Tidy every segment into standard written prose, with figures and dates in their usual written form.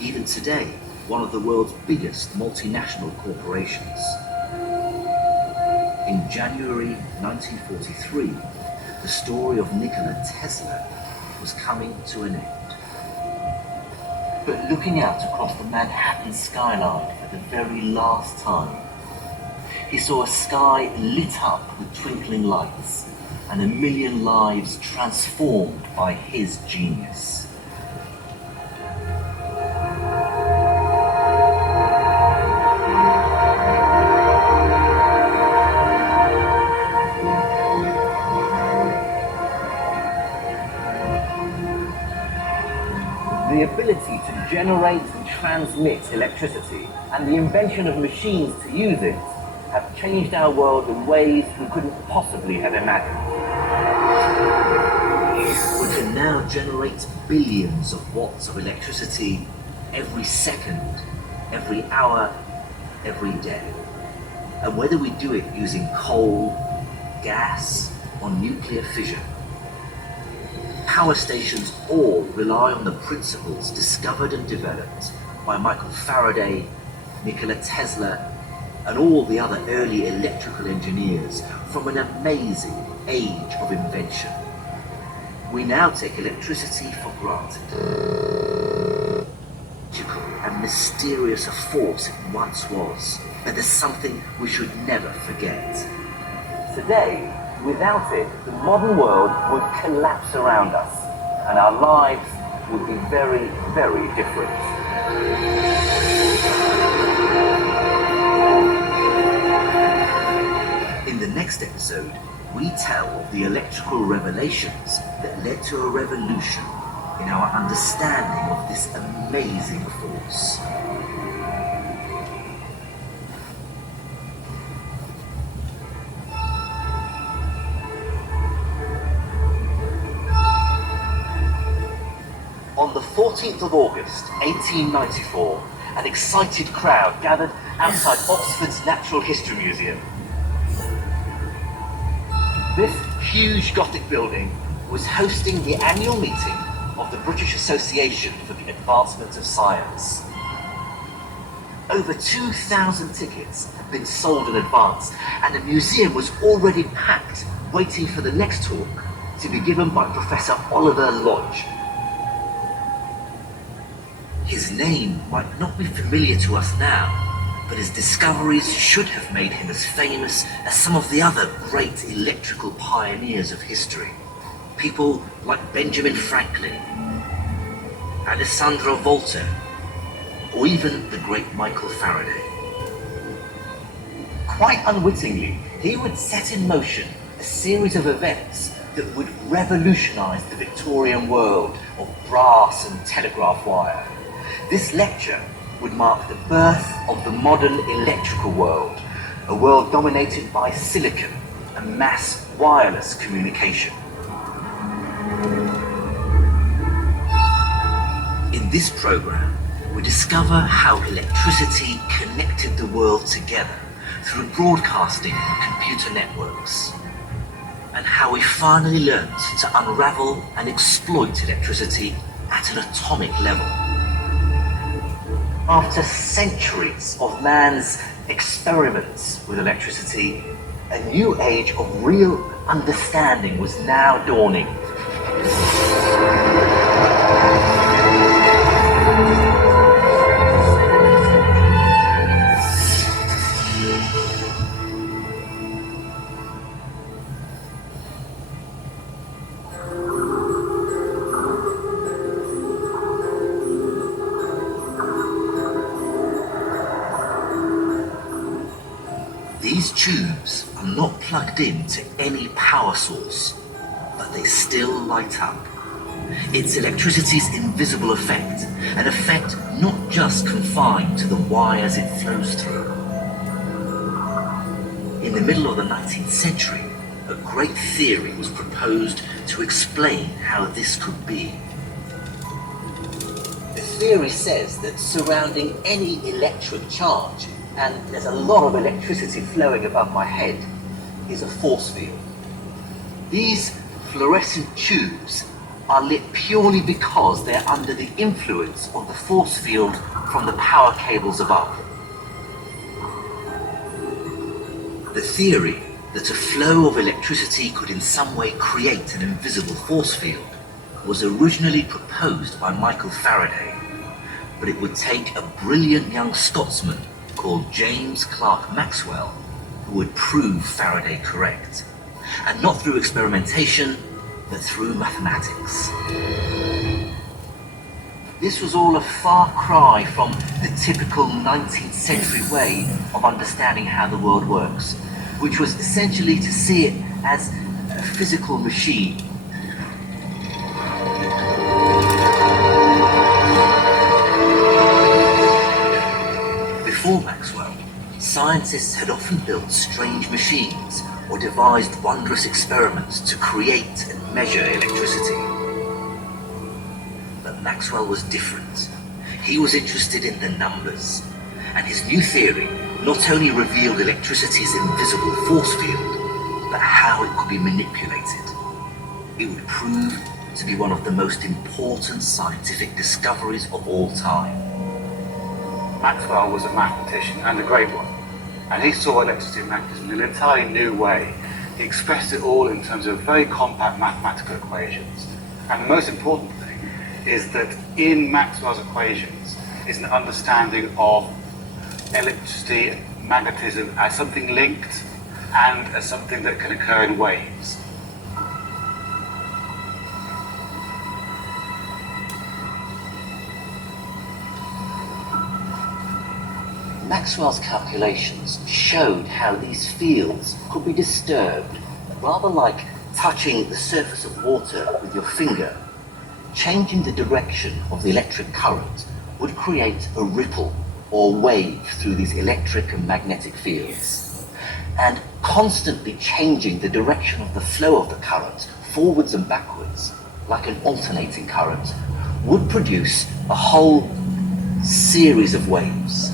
even today, one of the world's biggest multinational corporations. In January 1943, the story of Nikola Tesla was coming to an end. But looking out across the Manhattan skyline for the very last time, he saw a sky lit up with twinkling lights and a million lives transformed by his genius. The ability to generate and transmit electricity and the invention of machines to use it have changed our world in ways we couldn't possibly have imagined. We can now generate billions of watts of electricity every second, every hour, every day. And whether we do it using coal, gas, or nuclear fission, power stations all rely on the principles discovered and developed by Michael Faraday, Nikola Tesla, and all the other early electrical engineers from an amazing age of invention. We now take electricity for granted. Magical and mysterious a force it once was, but there's something we should never forget. Today, without it, the modern world would collapse around us, and our lives would be very, very different. In the next episode, we tell of the electrical revelations that led to a revolution in our understanding of this amazing force. On the 14th of August, 1894, an excited crowd gathered outside Oxford's Natural History Museum. This huge Gothic building was hosting the annual meeting of the British Association for the Advancement of Science. Over 2,000 tickets had been sold in advance, and the museum was already packed, waiting for the next talk to be given by Professor Oliver Lodge. His name might not be familiar to us now, but his discoveries should have made him as famous as some of the other great electrical pioneers of history. People like Benjamin Franklin, Alessandro Volta, or even the great Michael Faraday. Quite unwittingly, he would set in motion a series of events that would revolutionize the Victorian world of brass and telegraph wire. This lecture would mark the birth of the modern electrical world, a world dominated by silicon and mass wireless communication. In this program, we discover how electricity connected the world together through broadcasting and computer networks, and how we finally learned to unravel and exploit electricity at an atomic level. After centuries of man's experiments with electricity, a new age of real understanding was now dawning. These tubes are not plugged into any power source, but they still light up. It's electricity's invisible effect, an effect not just confined to the wires it flows through. In the middle of the 19th century, a great theory was proposed to explain how this could be. The theory says that surrounding any electric charge, and there's a lot of electricity flowing above my head, is a force field. These fluorescent tubes are lit purely because they're under the influence of the force field from the power cables above. The theory that a flow of electricity could in some way create an invisible force field was originally proposed by Michael Faraday, but it would take a brilliant young Scotsman called James Clerk Maxwell who would prove Faraday correct, and not through experimentation, but through mathematics. This was all a far cry from the typical 19th century way of understanding how the world works, which was essentially to see it as a physical machine. Before Maxwell, scientists had often built strange machines or devised wondrous experiments to create and measure electricity. But Maxwell was different. He was interested in the numbers, and his new theory not only revealed electricity's invisible force field, but how it could be manipulated. It would prove to be one of the most important scientific discoveries of all time. Maxwell was a mathematician, and a great one, and he saw electricity and magnetism in an entirely new way. He expressed it all in terms of very compact mathematical equations. And the most important thing is that in Maxwell's equations is an understanding of electricity and magnetism as something linked and as something that can occur in waves. Maxwell's calculations showed how these fields could be disturbed, rather like touching the surface of water with your finger. Changing the direction of the electric current would create a ripple or wave through these electric and magnetic fields. And constantly changing the direction of the flow of the current forwards and backwards, like an alternating current, would produce a whole series of waves.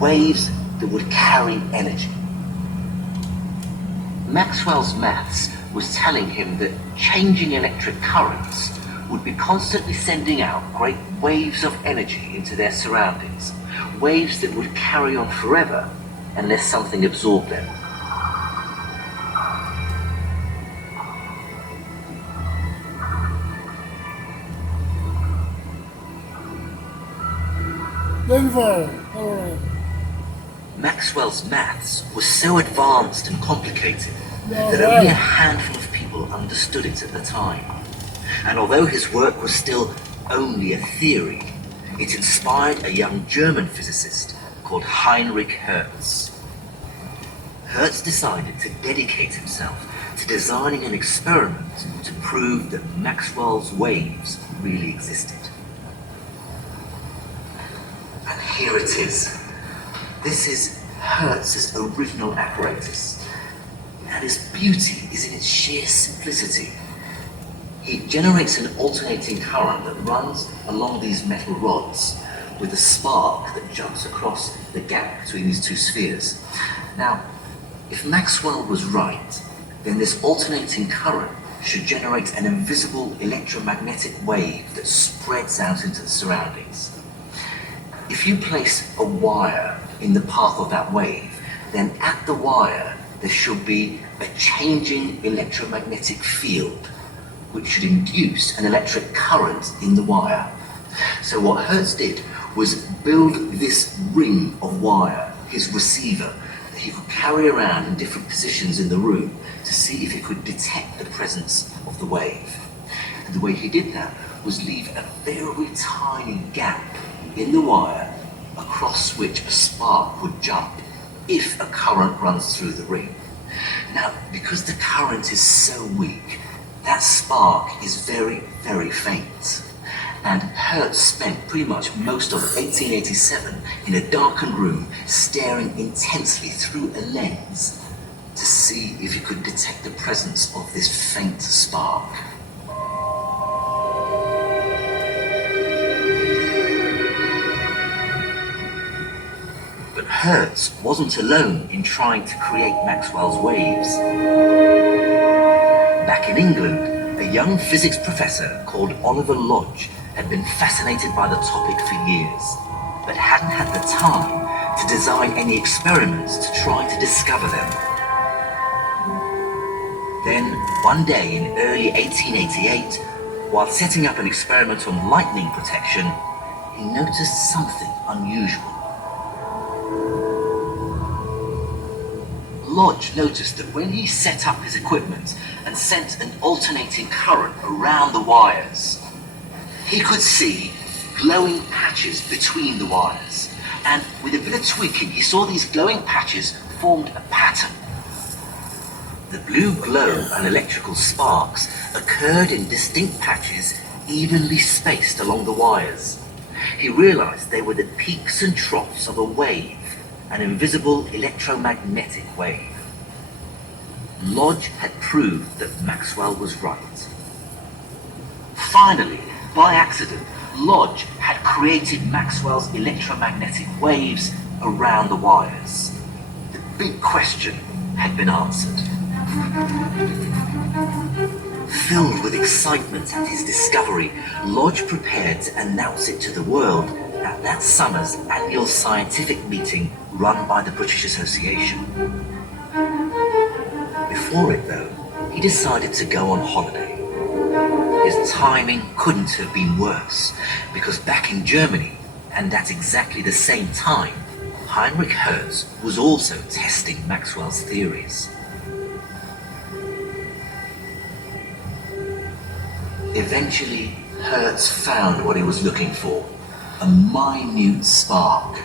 Waves that would carry energy. Maxwell's maths was telling him that changing electric currents would be constantly sending out great waves of energy into their surroundings, waves that would carry on forever unless something absorbed them. Maxwell's maths was so advanced and complicated that only a handful of people understood it at the time. And although his work was still only a theory, it inspired a young German physicist called Heinrich Hertz. Hertz decided to dedicate himself to designing an experiment to prove that Maxwell's waves really existed. And here it is. This is Hertz's original apparatus, and its beauty is in its sheer simplicity. He generates an alternating current that runs along these metal rods with a spark that jumps across the gap between these two spheres. Now, if Maxwell was right, then this alternating current should generate an invisible electromagnetic wave that spreads out into the surroundings. If you place a wire in the path of that wave, then at the wire there should be a changing electromagnetic field which should induce an electric current in the wire. So what Hertz did was build this ring of wire, his receiver, that he could carry around in different positions in the room to see if he could detect the presence of the wave. And the way he did that was leave a very tiny gap in the wire across which a spark would jump if a current runs through the ring. Now, because the current is so weak, that spark is very, very faint. And Hertz spent pretty much most of 1887 in a darkened room staring intensely through a lens to see if he could detect the presence of this faint spark. But Hertz wasn't alone in trying to create Maxwell's waves. Back in England, a young physics professor called Oliver Lodge had been fascinated by the topic for years, but hadn't had the time to design any experiments to try to discover them. Then, one day in early 1888, while setting up an experiment on lightning protection, he noticed something unusual. Lodge noticed that when he set up his equipment and sent an alternating current around the wires, he could see glowing patches between the wires. And with a bit of tweaking, he saw these glowing patches formed a pattern. The blue glow and electrical sparks occurred in distinct patches evenly spaced along the wires. He realized they were the peaks and troughs of a wave, an invisible electromagnetic wave. Lodge had proved that Maxwell was right. Finally, by accident, Lodge had created Maxwell's electromagnetic waves around the wires. The big question had been answered. Filled with excitement at his discovery, Lodge prepared to announce it to the world at that summer's annual scientific meeting run by the British Association. Before it, though, he decided to go on holiday. His timing couldn't have been worse, because back in Germany, and at exactly the same time, Heinrich Hertz was also testing Maxwell's theories. Eventually, Hertz found what he was looking for, a minute spark.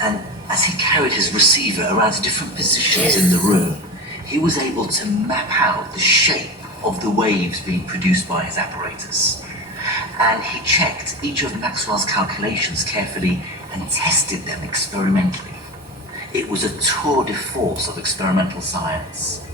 And as he carried his receiver around to different positions in the room, he was able to map out the shape of the waves being produced by his apparatus. And he checked each of Maxwell's calculations carefully and tested them experimentally. It was a tour de force of experimental science.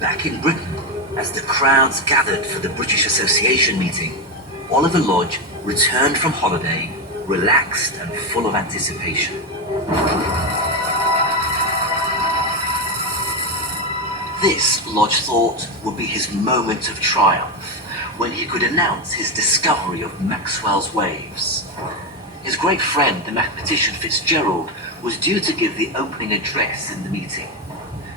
Back in Britain, as the crowds gathered for the British Association meeting, Oliver Lodge returned from holiday, relaxed and full of anticipation. This, Lodge thought, would be his moment of triumph, when he could announce his discovery of Maxwell's waves. His great friend, the mathematician Fitzgerald, was due to give the opening address in the meeting.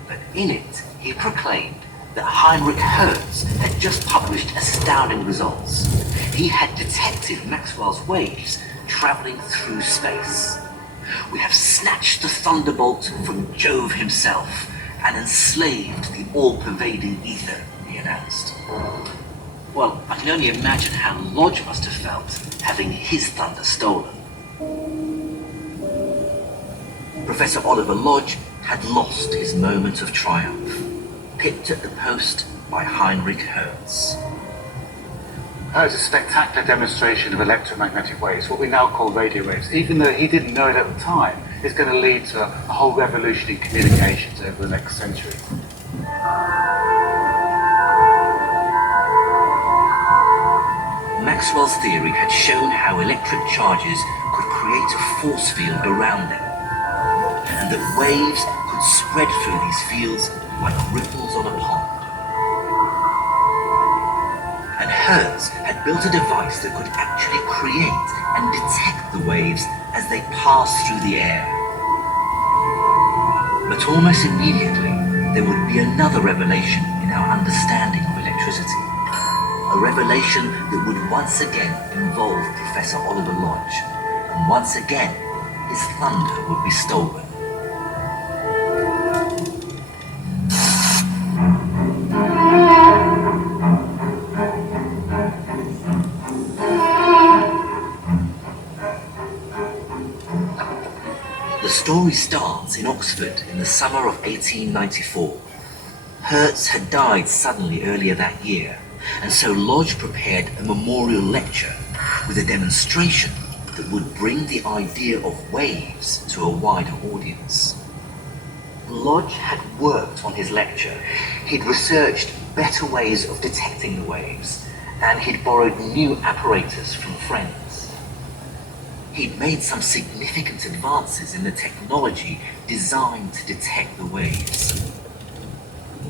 But in it, he proclaimed that Heinrich Hertz had just published astounding results. He had detected Maxwell's waves traveling through space. "We have snatched the thunderbolt from Jove himself and enslaved the all-pervading ether," he announced. Well, I can only imagine how Lodge must have felt having his thunder stolen. Professor Oliver Lodge had lost his moment of triumph, pipped at the post by Heinrich Hertz. Hertz's spectacular demonstration of electromagnetic waves, what we now call radio waves, even though he didn't know it at the time, is going to lead to a whole revolution in communications over the next century. Maxwell's theory had shown how electric charges could create a force field around them, and that waves could spread through these fields like ripples on a pond. And Hertz had built a device that could actually create and detect the waves as they passed through the air. But almost immediately, there would be another revelation in our understanding of electricity. A revelation that would once again involve Professor Oliver Lodge, and once again, his thunder would be stolen. The story starts in Oxford in the summer of 1894. Hertz had died suddenly earlier that year, and so Lodge prepared a memorial lecture with a demonstration that would bring the idea of waves to a wider audience. Lodge had worked on his lecture. He'd researched better ways of detecting the waves, and he'd borrowed new apparatus from friends. He'd made some significant advances in the technology designed to detect the waves.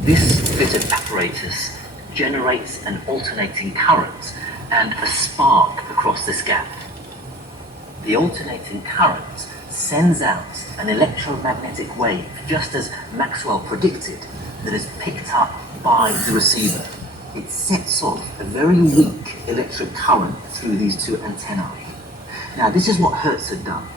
This bit of apparatus generates an alternating current and a spark across this gap. The alternating current sends out an electromagnetic wave, just as Maxwell predicted, that is picked up by the receiver. It sets off a very weak electric current through these two antennae. Now, this is what Hertz had done.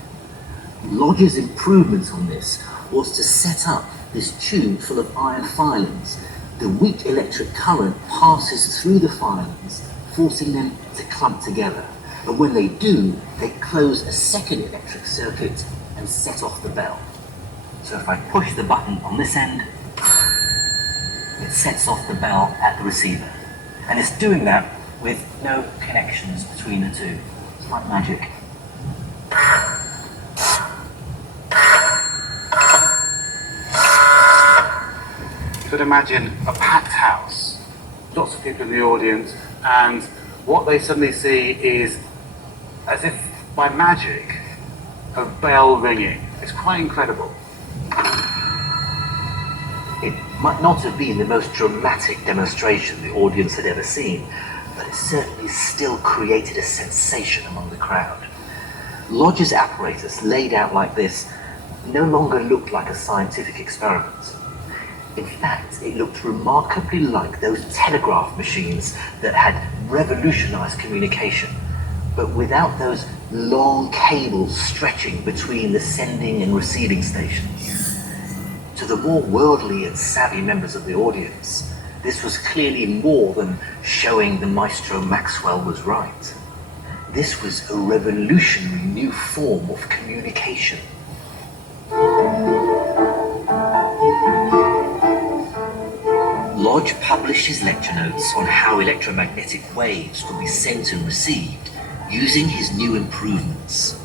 Lodge's improvement on this was to set up this tube full of iron filings. The weak electric current passes through the filings, forcing them to clump together. And when they do, they close a second electric circuit and set off the bell. So if I push the button on this end, it sets off the bell at the receiver. And it's doing that with no connections between the two. It's like magic. You could imagine a packed house, lots of people in the audience, and what they suddenly see is, as if by magic, a bell ringing. It's quite incredible. It might not have been the most dramatic demonstration the audience had ever seen, but it certainly still created a sensation among the crowd. Lodge's apparatus, laid out like this, no longer looked like a scientific experiment. In fact, it looked remarkably like those telegraph machines that had revolutionized communication, but without those long cables stretching between the sending and receiving stations. To the more worldly and savvy members of the audience, this was clearly more than showing the maestro Maxwell was right. This was a revolutionary new form of communication. Lodge published his lecture notes on how electromagnetic waves could be sent and received using his new improvements.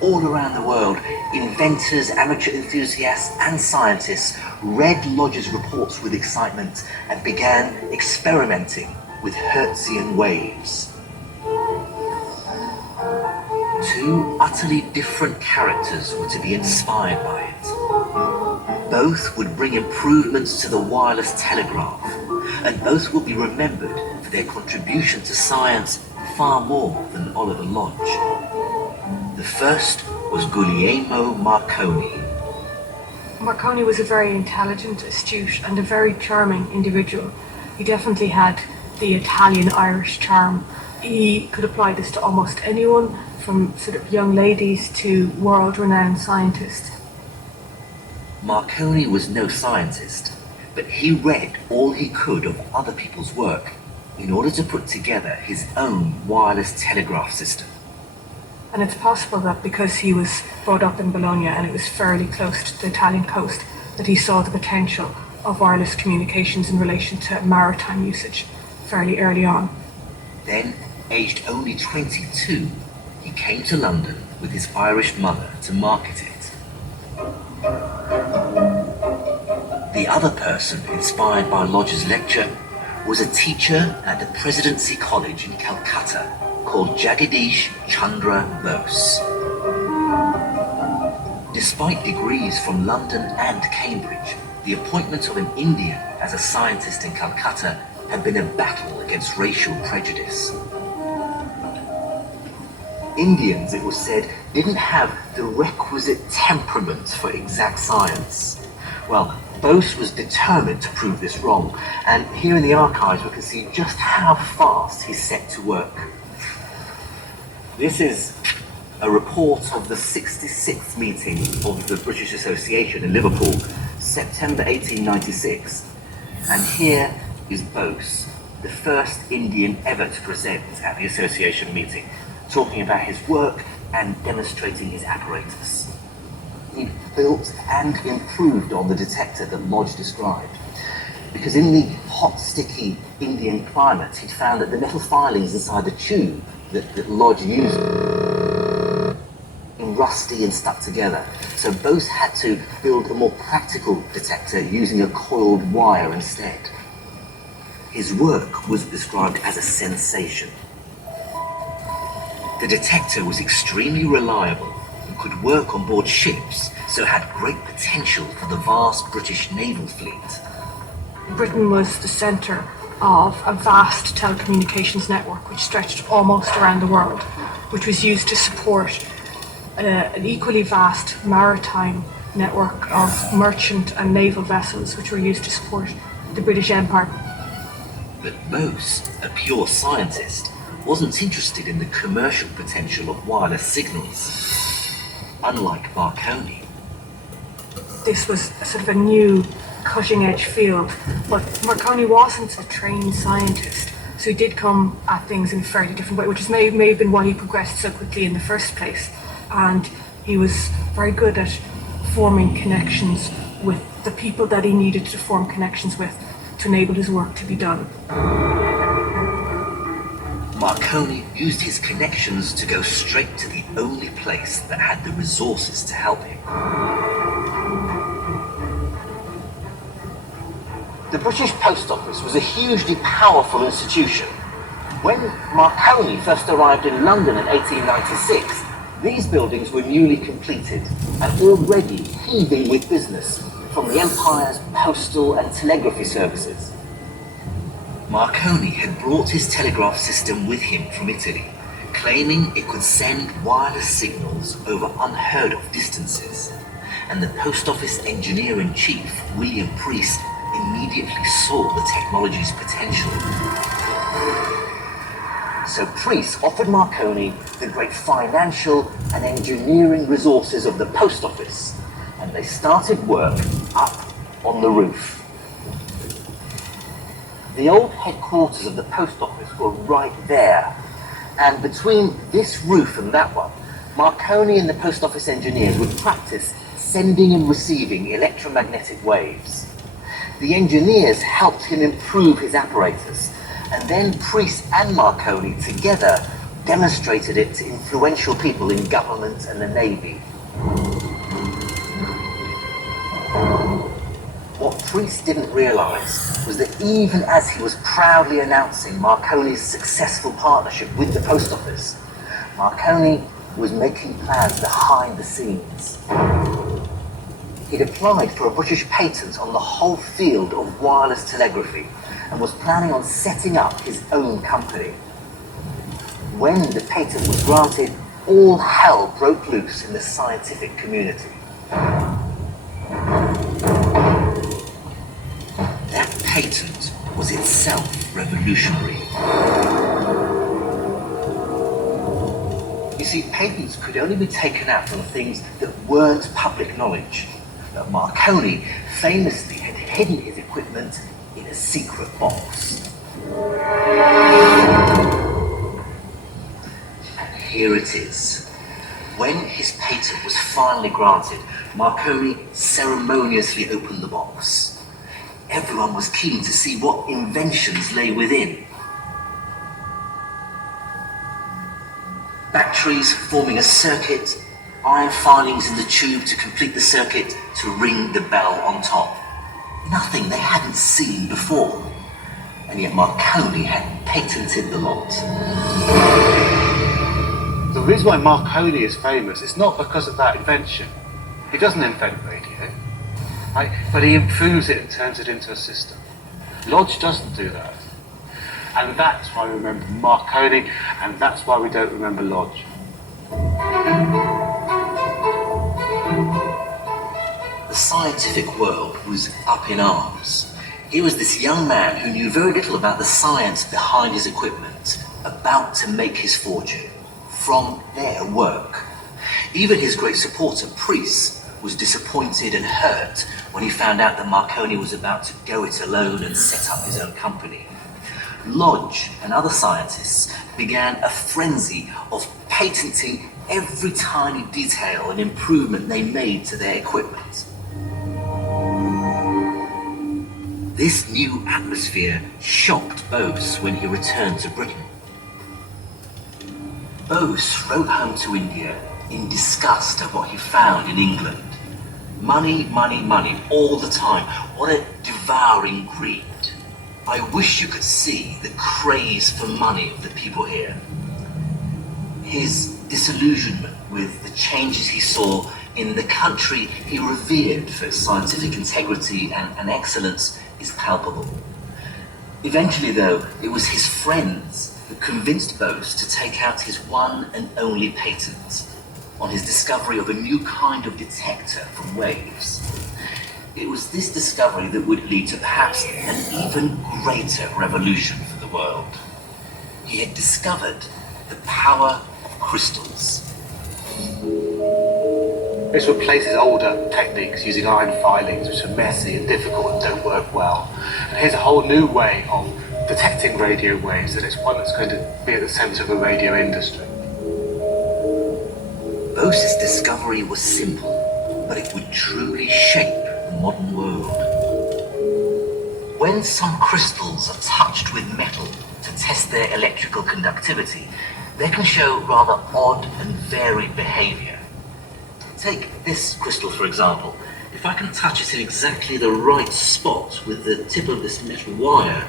All around the world, inventors, amateur enthusiasts, and scientists read Lodge's reports with excitement and began experimenting with Hertzian waves. Two utterly different characters were to be inspired by it. Both would bring improvements to the wireless telegraph, and both would be remembered for their contribution to science far more than Oliver Lodge. The first was Guglielmo Marconi. Marconi was a very intelligent, astute, and a very charming individual. He definitely had the Italian-Irish charm. He could apply this to almost anyone, from sort of young ladies to world-renowned scientists. Marconi was no scientist, but he read all he could of other people's work in order to put together his own wireless telegraph system. And it's possible that because he was brought up in Bologna and it was fairly close to the Italian coast, that he saw the potential of wireless communications in relation to maritime usage fairly early on. Then, aged only 22, he came to London with his Irish mother to market it. The other person inspired by Lodge's lecture was a teacher at the Presidency College in Calcutta called Jagadish Chandra Bose. Despite degrees from London and Cambridge, the appointment of an Indian as a scientist in Calcutta had been a battle against racial prejudice. Indians, it was said, didn't have the requisite temperament for exact science. Well, Bose was determined to prove this wrong, and here in the archives we can see just how fast he set to work. This is a report of the 66th meeting of the British Association in Liverpool, September 1896. And here is Bose, the first Indian ever to present at the association meeting, talking about his work and demonstrating his apparatus. He built and improved on the detector that Lodge described, because in the hot, sticky Indian climate, he'd found that the metal filings inside the tube that Lodge used were rusty and stuck together. So Bose had to build a more practical detector using a coiled wire instead. His work was described as a sensation. The detector was extremely reliable and could work on board ships, so had great potential for the vast British naval fleet. Britain was the centre of a vast telecommunications network which stretched almost around the world, which was used to support an equally vast maritime network of merchant and naval vessels which were used to support the British Empire. But Bose, a pure scientist, wasn't interested in the commercial potential of wireless signals, unlike Marconi. This was sort of a new cutting-edge field, but Marconi wasn't a trained scientist, so he did come at things in a fairly different way, which is may have been why he progressed so quickly in the first place. And he was very good at forming connections with the people that he needed to form connections with to enable his work to be done. Marconi used his connections to go straight to the only place that had the resources to help him. The British Post Office was a hugely powerful institution. When Marconi first arrived in London in 1896, these buildings were newly completed and already heaving with business from the Empire's postal and telegraphy services. Marconi had brought his telegraph system with him from Italy, claiming it could send wireless signals over unheard of distances, and the post office engineer-in-chief, William Preece, immediately saw the technology's potential. So Preece offered Marconi the great financial and engineering resources of the post office, and they started work up on the roof. The old headquarters of the post office were right there, and between this roof and that one, Marconi and the post office engineers would practice sending and receiving electromagnetic waves. The engineers helped him improve his apparatus, and then Preece and Marconi together demonstrated it to influential people in government and the Navy. What Preece didn't realise was that even as he was proudly announcing Marconi's successful partnership with the post office, Marconi was making plans behind the scenes. He'd applied for a British patent on the whole field of wireless telegraphy and was planning on setting up his own company. When the patent was granted, all hell broke loose in the scientific community. That patent was itself revolutionary. You see, patents could only be taken out on things that weren't public knowledge. But Marconi famously had hidden his equipment in a secret box. And here it is. When his patent was finally granted, Marconi ceremoniously opened the box. Everyone was keen to see what inventions lay within. Batteries forming a circuit, iron filings in the tube to complete the circuit to ring the bell on top. Nothing they hadn't seen before. And yet Marconi had patented the lot. The reason why Marconi is famous is not because of that invention. He doesn't invent radio, right? But he improves it and turns it into a system. Lodge doesn't do that. And that's why we remember Marconi, and that's why we don't remember Lodge. The scientific world was up in arms. Here was this young man who knew very little about the science behind his equipment, about to make his fortune from their work. Even his great supporter, Preece, was disappointed and hurt when he found out that Marconi was about to go it alone and set up his own company. Lodge and other scientists began a frenzy of patenting every tiny detail and improvement they made to their equipment. This new atmosphere shocked Bose when he returned to Britain. Bose wrote home to India in disgust at what he found in England. Money, money, money, all the time. What a devouring greed. I wish you could see the craze for money of the people here. His disillusionment with the changes he saw in the country he revered for its scientific integrity and excellence is palpable. Eventually, though, it was his friends who convinced Bose to take out his one and only patent on his discovery of a new kind of detector for waves. It was this discovery that would lead to perhaps an even greater revolution for the world. He had discovered the power of crystals. This replaces older techniques using iron filings, which are messy and difficult and don't work well. And here's a whole new way of detecting radio waves, and it's one that's going to be at the centre of the radio industry. Bose's discovery was simple, but it would truly shape the modern world. When some crystals are touched with metal to test their electrical conductivity, they can show rather odd and varied behavior. Take this crystal, for example. If I can touch it in exactly the right spot with the tip of this metal wire,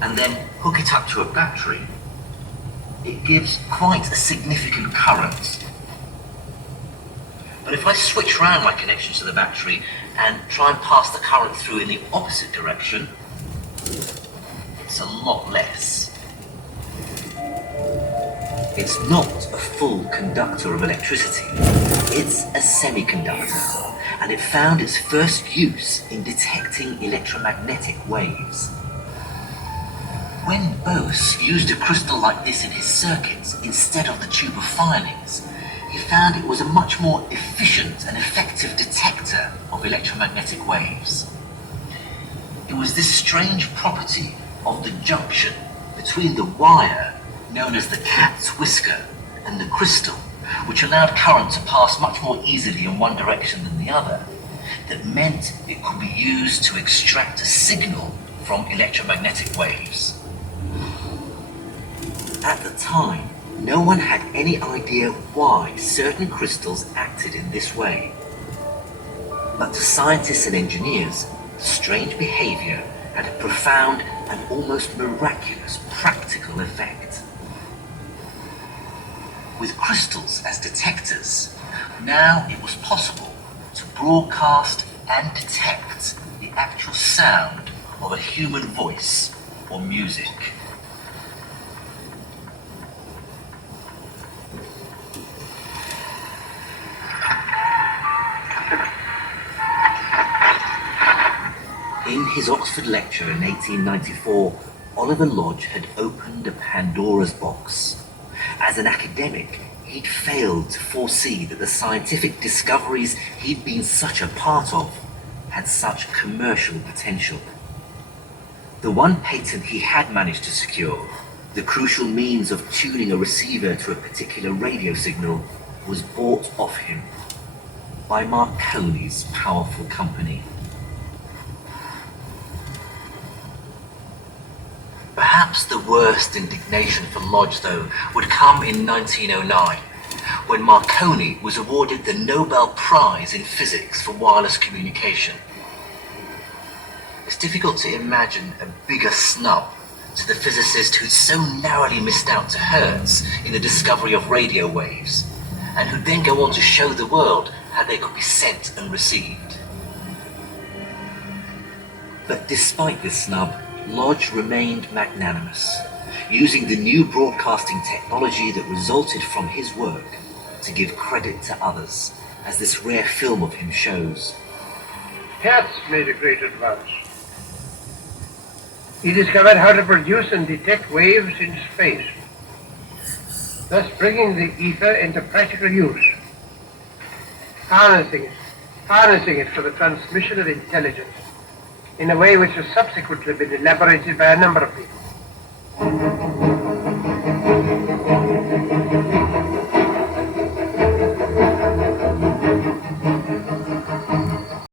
and then hook it up to a battery, it gives quite a significant current. But if I switch around my connection to the battery and try and pass the current through in the opposite direction, it's a lot less. It's not a full conductor of electricity, it's a semiconductor, and it found its first use in detecting electromagnetic waves. When Bose used a crystal like this in his circuits instead of the tube of filings, he found it was a much more efficient and effective detector of electromagnetic waves. It was this strange property of the junction between the wire, known as the cat's whisker, and the crystal, which allowed current to pass much more easily in one direction than the other, that meant it could be used to extract a signal from electromagnetic waves. At the time, no one had any idea why certain crystals acted in this way. But to scientists and engineers, the strange behavior had a profound and almost miraculous practical effect. With crystals as detectors, now it was possible to broadcast and detect the actual sound of a human voice or music. In his Oxford lecture in 1894, Oliver Lodge had opened a Pandora's box. As an academic, he'd failed to foresee that the scientific discoveries he'd been such a part of had such commercial potential. The one patent he had managed to secure, the crucial means of tuning a receiver to a particular radio signal, was bought off him by Marconi's powerful company. Perhaps the worst indignation for Lodge, though, would come in 1909, when Marconi was awarded the Nobel Prize in Physics for wireless communication. It's difficult to imagine a bigger snub to the physicist who'd so narrowly missed out to Hertz in the discovery of radio waves, and who'd then go on to show the world how they could be sent and received. But despite this snub, Lodge remained magnanimous, using the new broadcasting technology that resulted from his work to give credit to others, as this rare film of him shows. Hertz made a great advance. He discovered how to produce and detect waves in space, thus bringing the ether into practical use, harnessing it for the transmission of intelligence in a way which has subsequently been elaborated by a number of people.